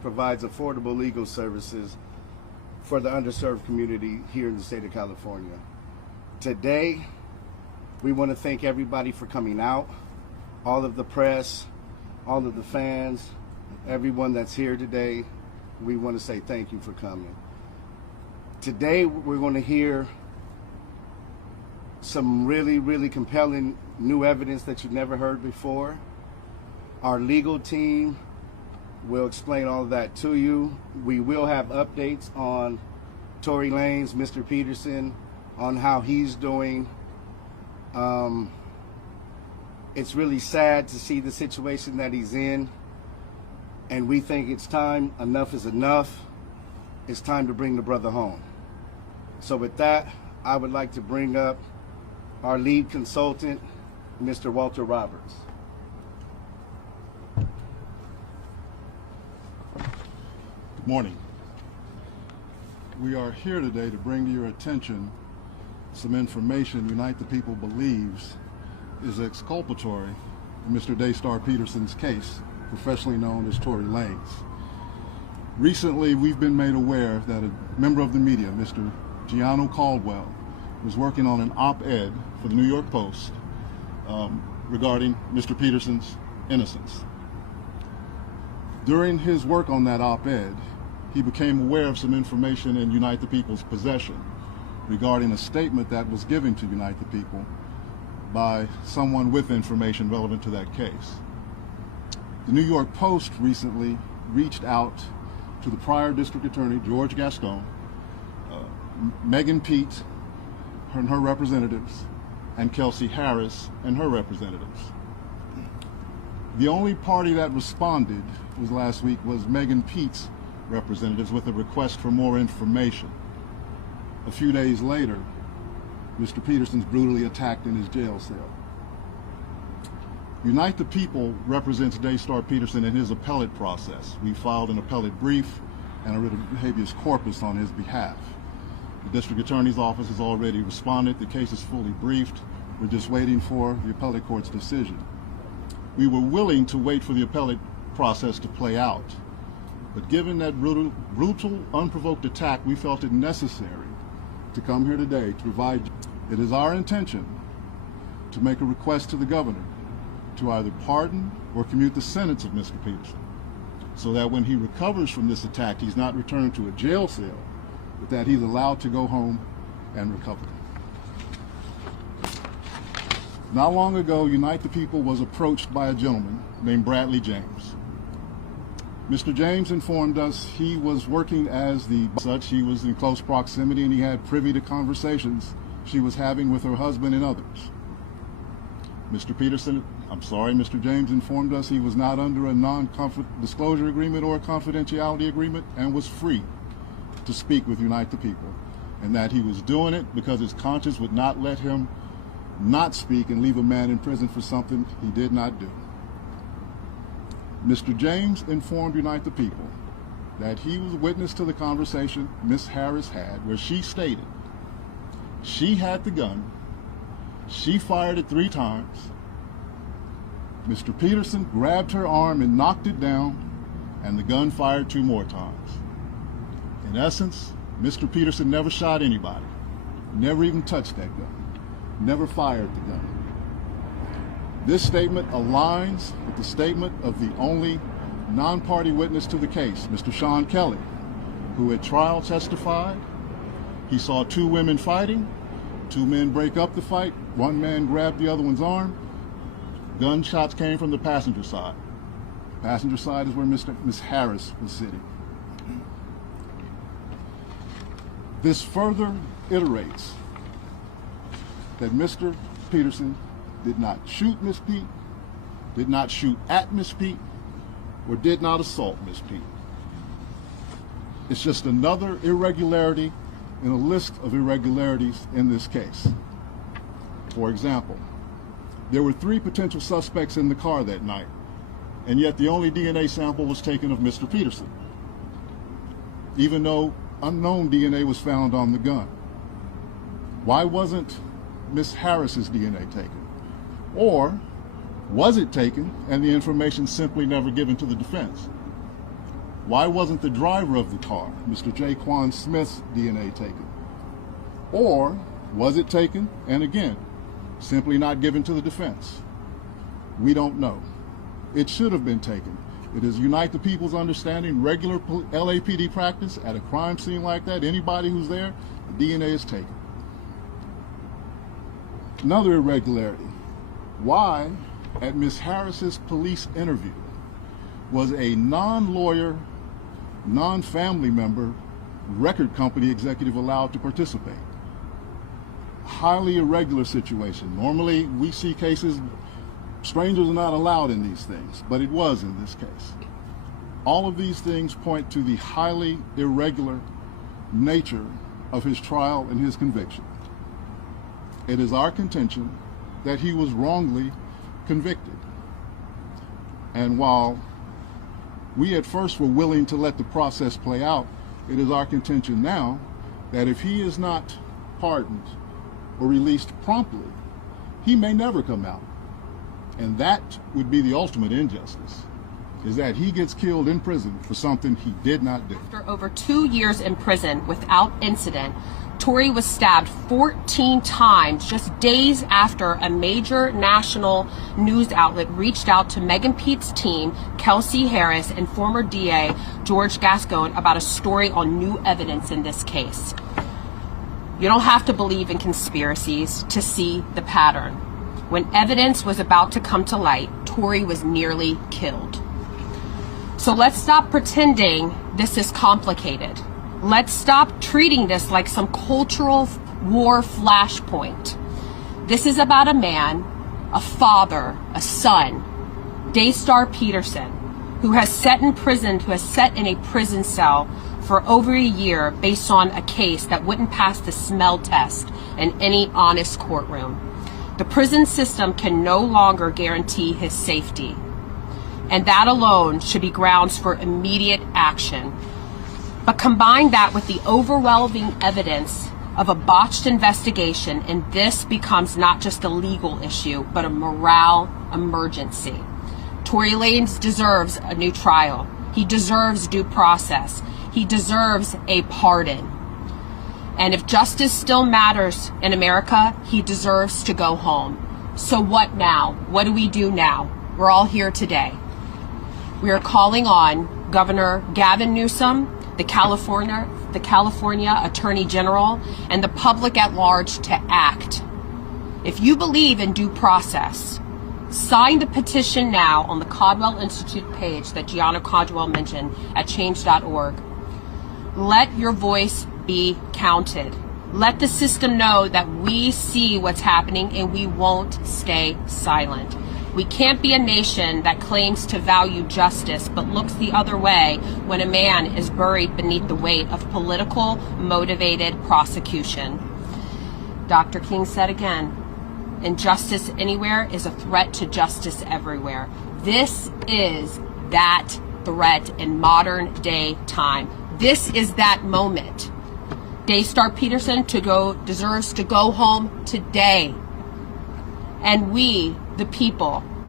provides affordable legal services for the underserved community here in the state of California. Today, we want to thank everybody for coming out, all of the press, all of the fans, everyone that's here today. We want to say thank you for coming. Today, we're going to hear some really compelling new evidence that you've never heard before. Our legal team will explain all of that to you. We will have updates on Tory Lanez, Mr. Peterson, on how he's doing. It's really sad to see the situation that he's in, and we think it's time. Enough is enough. It's time to bring the brother home. So with that, I would like to bring up our lead consultant, Mr. Walter Roberts. Good morning. We are here today to bring to your attention some information Unite the People believes is exculpatory in Mr. Daystar Peterson's case, professionally known as Tory Lanez. Recently, we've been made aware that a member of the media, Mr. Gianno Caldwell, was working on an op-ed for the New York Post regarding Mr. Peterson's innocence. During his work on that op-ed, he became aware of some information in Unite the People's possession regarding a statement that was given to Unite the People by someone with information relevant to that case. The New York Post recently reached out to the prior district attorney, George Gascon, Megan Pete and her representatives, and Kelsey Harris and her representatives. The only party that responded last week was Megan Pete's representatives with a request for more information. A few days later, Mr. Peterson's brutally attacked in his jail cell. Unite the People represents Daystar Peterson in his appellate process. We filed an appellate brief and a writ of habeas corpus on his behalf. The district attorney's office has already responded. The case is fully briefed. We're just waiting for the appellate court's decision. We were willing to wait for the appellate process to play out, but given that brutal, unprovoked attack, we felt it necessary to come here today to provide. It is our intention to make a request to the governor to either pardon or commute the sentence of Mr. Peterson, so that when he recovers from this attack, he's not returned to a jail cell, but that he's allowed to go home and recover. Not long ago, Unite the People was approached by a gentleman named Bradley James. Mr. James informed us he was working as such. He was in close proximity and he had privy to conversations she was having with her husband and others. Mr. James informed us he was not under a non-disclosure agreement or a confidentiality agreement and was free to speak with Unite the People, and that he was doing it because his conscience would not let him not speak and leave a man in prison for something he did not do. Mr. James informed Unite the People that he was witness to the conversation Ms. Harris had, where she stated she had the gun, she fired it 3 times, Mr. Peterson grabbed her arm and knocked it down, and the gun fired 2 more times. In essence, Mr. Peterson never shot anybody, never even touched that gun, never fired the gun. This statement aligns with the statement of the only non-party witness to the case, Mr. Sean Kelly, who at trial testified he saw 2 women fighting, 2 men break up the fight, 1 man grabbed the other one's arm. Gunshots came from the passenger side. The passenger side is where Ms. Harris was sitting. This further iterates that Mr. Peterson did not shoot Miss Pete, did not shoot at Miss Pete, or did not assault Miss Pete. It's just another irregularity in a list of irregularities in this case. For example, there were 3 potential suspects in the car that night, and yet the only DNA sample was taken of Mr. Peterson, even though unknown DNA was found on the gun. Why wasn't Miss Harris's DNA taken? Or was it taken and the information simply never given to the defense? Why wasn't the driver of the car, Mr. Jaquan Smith's DNA taken? Or was it taken and again, simply not given to the defense? We don't know. It should have been taken. It is Unite the People's understanding, regular LAPD practice at a crime scene like that, anybody who's there, the DNA is taken. Another irregularity. Why, at Ms. Harris's police interview, was a non-lawyer, non-family member record company executive allowed to participate? Highly irregular situation. Normally, we see cases, strangers are not allowed in these things, but it was in this case. All of these things point to the highly irregular nature of his trial and his conviction. It is our contention that he was wrongly convicted. And while we at first were willing to let the process play out, it is our contention now that if he is not pardoned or released promptly, he may never come out. And that would be the ultimate injustice, is that he gets killed in prison for something he did not do. After over 2 years in prison without incident, Tory was stabbed 14 times just days after a major national news outlet reached out to Megan Pete's team, Kelsey Harris, and former DA George Gascon about a story on new evidence in this case. You don't have to believe in conspiracies to see the pattern. When evidence was about to come to light, Tory was nearly killed. So let's stop pretending this is complicated. Let's stop treating this like some cultural war flashpoint. This is about a man, a father, a son, Daystar Peterson, who has sat in a prison cell for over a year based on a case that wouldn't pass the smell test in any honest courtroom. The prison system can no longer guarantee his safety, and that alone should be grounds for immediate action. But combine that with the overwhelming evidence of a botched investigation, and this becomes not just a legal issue, but a morale emergency. Tory Lanez deserves a new trial. He deserves due process. He deserves a pardon. And if justice still matters in America, he deserves to go home. So what now? What do we do now? We're all here today. We are calling on Governor Gavin Newsom, the California Attorney General, and the public at large to act. If you believe in due process, sign the petition now on the Caldwell Institute page that Gianna Caldwell mentioned at change.org. Let your voice be counted. Let the system know that we see what's happening and we won't stay silent. We can't be a nation that claims to value justice but looks the other way when a man is buried beneath the weight of political motivated prosecution. Dr. King said again, injustice anywhere is a threat to justice everywhere. This is that threat in modern day time. This is that moment. Daystar Peterson deserves to go home today. And we, the people,